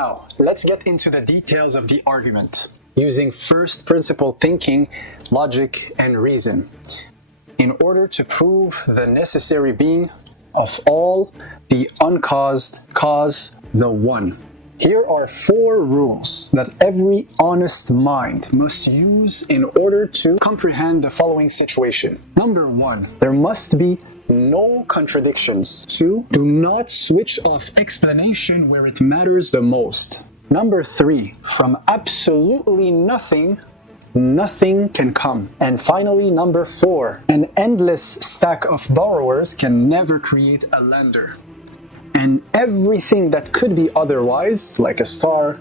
Now, let's get into the details of the argument, using first principle thinking, logic, and reason, in order to prove the necessary being of all, the uncaused cause, the one. Here are 4 rules that every honest mind must use in order to comprehend the following situation. Number 1, there must be no contradictions. 2, do not switch off explanation where it matters the most. Number 3, from absolutely nothing, nothing can come. And finally, number 4, an endless stack of borrowers can never create a lender. And everything that could be otherwise, like a star,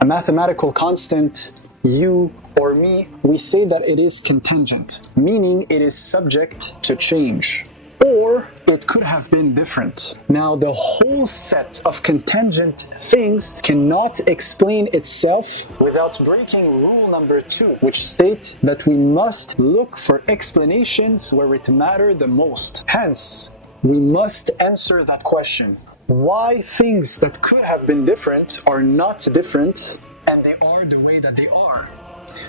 a mathematical constant, you or me, we say that it is contingent, meaning it is subject to change. Or it could have been different. Now, the whole set of contingent things cannot explain itself without breaking rule number 2, which states that we must look for explanations where it matters the most. Hence, we must answer that question. Why things that could have been different are not different, and they are the way that they are.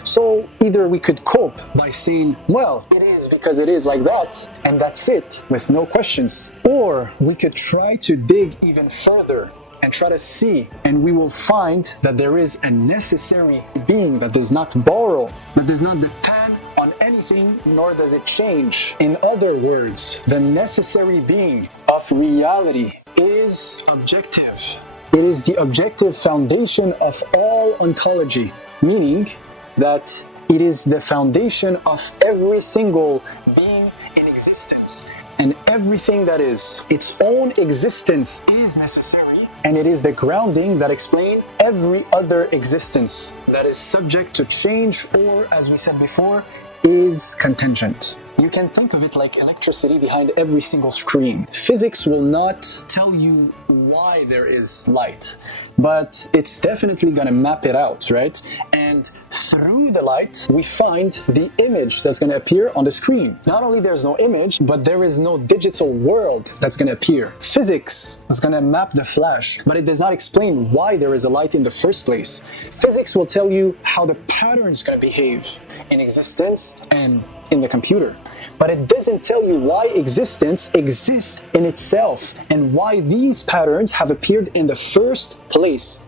So either we could cope by saying, well, it is because it is like that, and that's it, with no questions. Or we could try to dig even further and try to see, and we will find that there is a necessary being that does not borrow, that does not depend on anything, nor does it change. In other words, the necessary being of reality is objective. It is the objective foundation of all ontology, meaning that it is the foundation of every single being in existence. And everything that is its own existence is necessary, and it is the grounding that explains every other existence that is subject to change, or, as we said before, is contingent. You can think of it like electricity behind every single screen. Physics will not tell you why there is light, but it's definitely going to map it out, right? And through the light, we find the image that's going to appear on the screen. Not only there's no image, but there is no digital world that's going to appear. Physics is going to map the flash, but it does not explain why there is a light in the first place. Physics will tell you how the pattern is going to behave in existence and in the computer. But it doesn't tell you why existence exists in itself and why these patterns have appeared in the first place.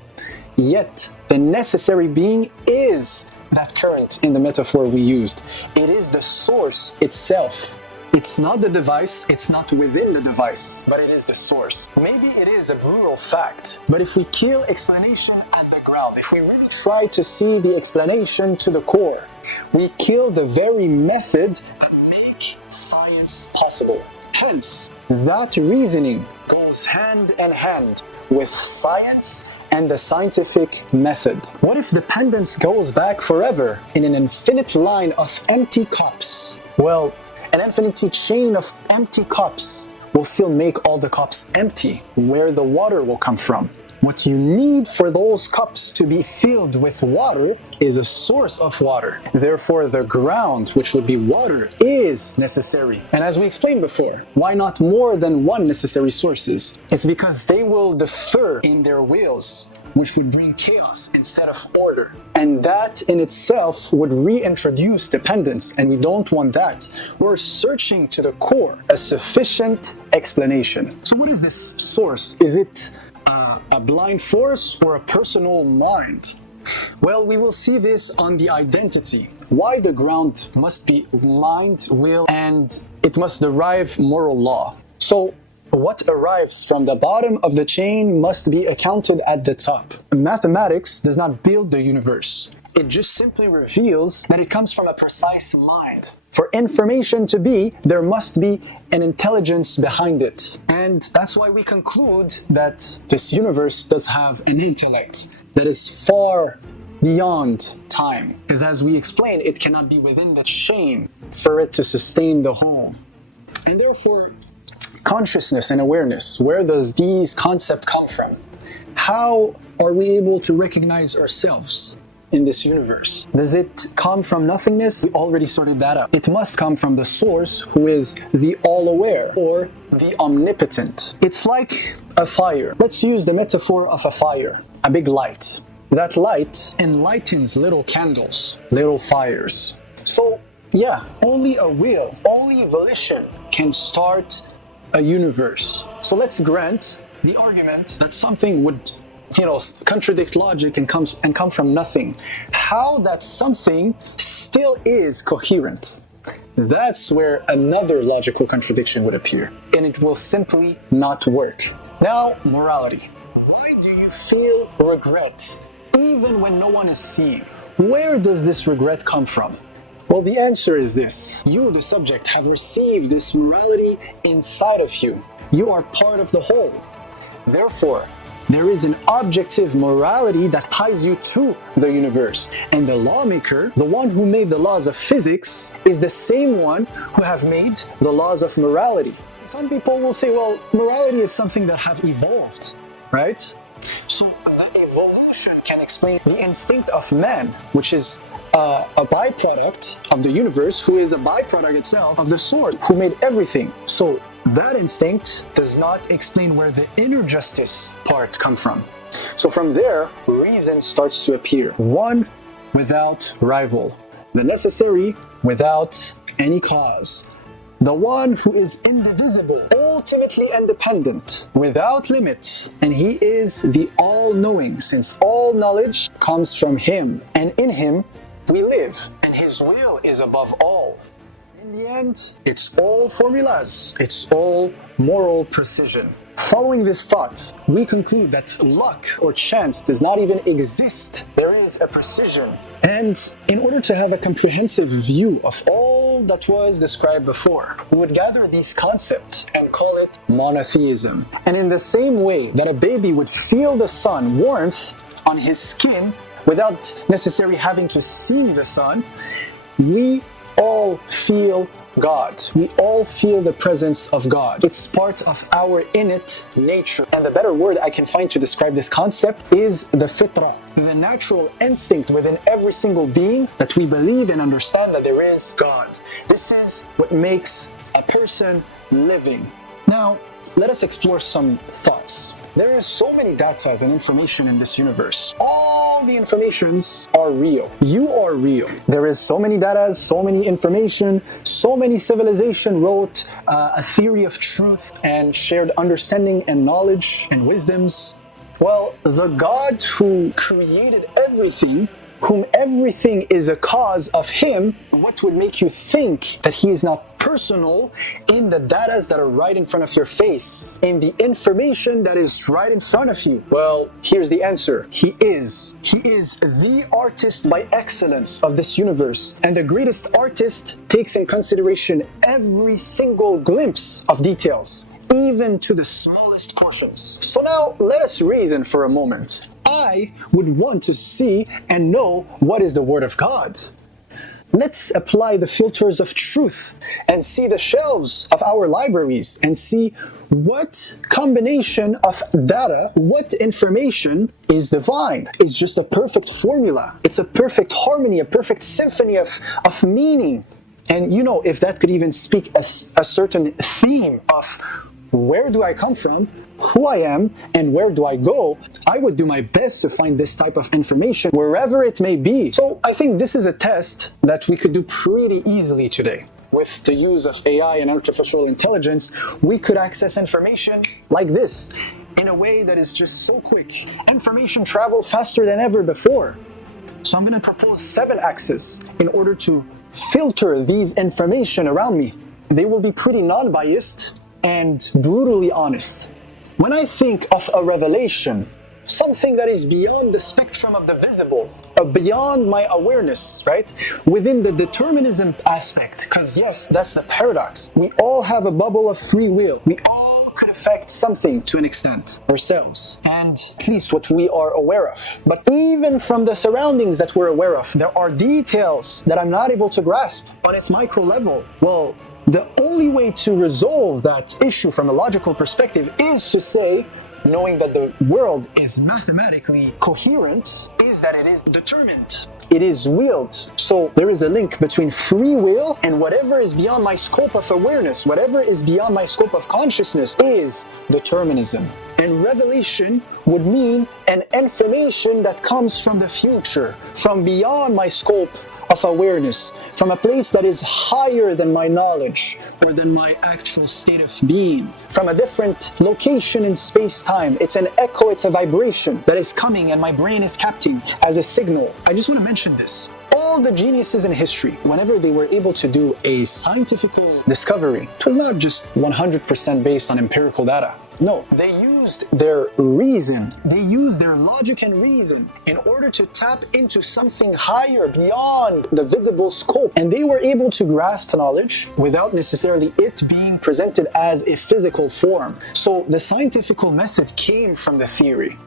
Yet, the necessary being is that current in the metaphor we used. It is the source itself. It's not the device, it's not within the device, but it is the source. Maybe it is a brutal fact, but if we kill explanation at the ground, if we really try to see the explanation to the core, we kill the very method that makes science possible. Hence, that reasoning goes hand in hand with science and the scientific method. What if dependence goes back forever in an infinite line of empty cups? Well, an infinity chain of empty cups will still make all the cups empty, where the water will come from. What you need for those cups to be filled with water is a source of water. Therefore, the ground, which would be water, is necessary. And as we explained before, why not more than one necessary sources? It's because they will differ in their wills, which would bring chaos instead of order. And that in itself would reintroduce dependence, and we don't want that. We're searching to the core a sufficient explanation. So what is this source? Is it a blind force or a personal mind? Well, we will see this on the identity. Why the ground must be mind, will, and it must derive moral law. So what arrives from the bottom of the chain must be accounted at the top. Mathematics does not build the universe. It just simply reveals that it comes from a precise mind. For information to be, there must be an intelligence behind it. And that's why we conclude that this universe does have an intellect that is far beyond time. Because as we explained, it cannot be within the chain for it to sustain the whole. And therefore, consciousness and awareness, where does these concepts come from? How are we able to recognize ourselves? in this universe? Does it come from nothingness? We already sorted that out. It must come from the source, who is the all-aware or the omnipotent. It's like a fire. Let's use the metaphor of a fire, a big light. That light enlightens little candles, little fires. So yeah, only a will, only volition can start a universe. So let's grant the argument that something would, contradict logic and come from nothing. How that something still is coherent. That's where another logical contradiction would appear, and it will simply not work. Now, morality. Why do you feel regret even when no one is seeing? Where does this regret come from? Well, the answer is this. You, the subject, have received this morality inside of you. You are part of the whole. Therefore, there is an objective morality that ties you to the universe. And the lawmaker, the one who made the laws of physics, is the same one who have made the laws of morality. Some people will say, well, morality is something that have evolved, right? So the evolution can explain the instinct of man, which is a byproduct of the universe, who is a byproduct itself of the source who made everything. So that instinct does not explain where the inner justice part comes from. So from there, reason starts to appear. One without rival. The necessary without any cause. The one who is indivisible, ultimately independent, without limit. And he is the all-knowing, since all knowledge comes from him. And in him, we live, and his will is above all. In the end, it's all formulas. It's all moral precision. Following this thought, we conclude that luck or chance does not even exist. There is a precision. And in order to have a comprehensive view of all that was described before, we would gather these concepts and call it monotheism. And in the same way that a baby would feel the sun warmth on his skin without necessarily having to see the sun, we all feel God. We all feel the presence of God. It's part of our innate nature. And the better word I can find to describe this concept is the fitra, the natural instinct within every single being that we believe and understand that there is God. This is what makes a person living. Now, let us explore some thoughts. There is so many data and information in this universe. All the informations are real. You are real. There is so many data, so many information, so many civilization wrote a theory of truth and shared understanding and knowledge and wisdoms. Well, the God who created everything, whom everything is a cause of him, what would make you think that he is not personal in the data that are right in front of your face, in the information that is right in front of you? Well, here's the answer. He is. He is the artist by excellence of this universe. And the greatest artist takes in consideration every single glimpse of details, even to the smallest portions. So now let us reason for a moment. I would want to see and know what is the Word of God. Let's apply the filters of truth and see the shelves of our libraries and see what combination of data, what information is divine. It's just a perfect formula. It's a perfect harmony, a perfect symphony of meaning. And if that could even speak a certain theme of where do I come from, who I am, and where do I go, I would do my best to find this type of information wherever it may be. So I think this is a test that we could do pretty easily today. With the use of AI and artificial intelligence, we could access information like this in a way that is just so quick. Information travel faster than ever before. So I'm going to propose 7 axes in order to filter these information around me. They will be pretty non-biased and brutally honest. When I think of a revelation, something that is beyond the spectrum of the visible, beyond my awareness, right? Within the determinism aspect, because yes, that's the paradox. We all have a bubble of free will. We all could affect something to an extent ourselves, and at least what we are aware of. But even from the surroundings that we're aware of, there are details that I'm not able to grasp on its micro level. Well, the only way to resolve that issue from a logical perspective is to say, knowing that the world is mathematically coherent, is that it is determined. It is willed. So there is a link between free will and whatever is beyond my scope of awareness, whatever is beyond my scope of consciousness is determinism. And revelation would mean an information that comes from the future, from beyond my scope of awareness, from a place that is higher than my knowledge or than my actual state of being, from a different location in space-time. It's an echo, it's a vibration that is coming and my brain is capturing as a signal. I just want to mention this. All the geniuses in history, whenever they were able to do a scientific discovery, it was not just 100% based on empirical data. No, they used their reason. They used their logic and reason in order to tap into something higher beyond the visible scope. And they were able to grasp knowledge without necessarily it being presented as a physical form. So the scientific method came from the theory.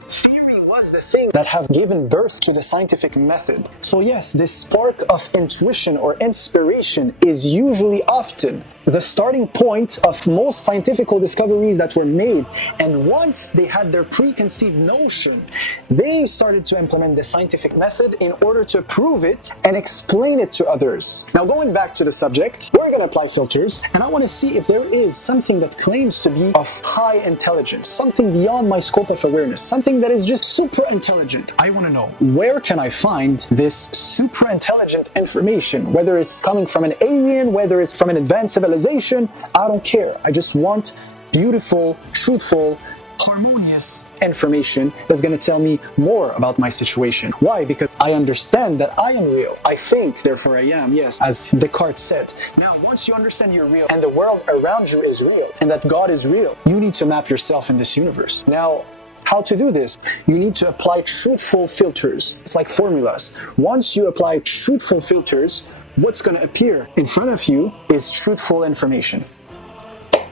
Was the thing that have given birth to the scientific method. So yes, this spark of intuition or inspiration is usually often the starting point of most scientific discoveries that were made. And once they had their preconceived notion, they started to implement the scientific method in order to prove it and explain it to others. Now going back to the subject, we're going to apply filters and I want to see if there is something that claims to be of high intelligence, something beyond my scope of awareness, something that is just super intelligent. I want to know, where can I find this super intelligent information? Whether it's coming from an alien, whether it's from an advanced civilization, I don't care. I just want beautiful, truthful, harmonious information that's going to tell me more about my situation. Why? Because I understand that I am real. I think, therefore I am, yes, as Descartes said. Now, once you understand you're real and the world around you is real and that God is real, you need to map yourself in this universe. Now, how to do this? You need to apply truthful filters. It's like formulas. Once you apply truthful filters, what's going to appear in front of you is truthful information.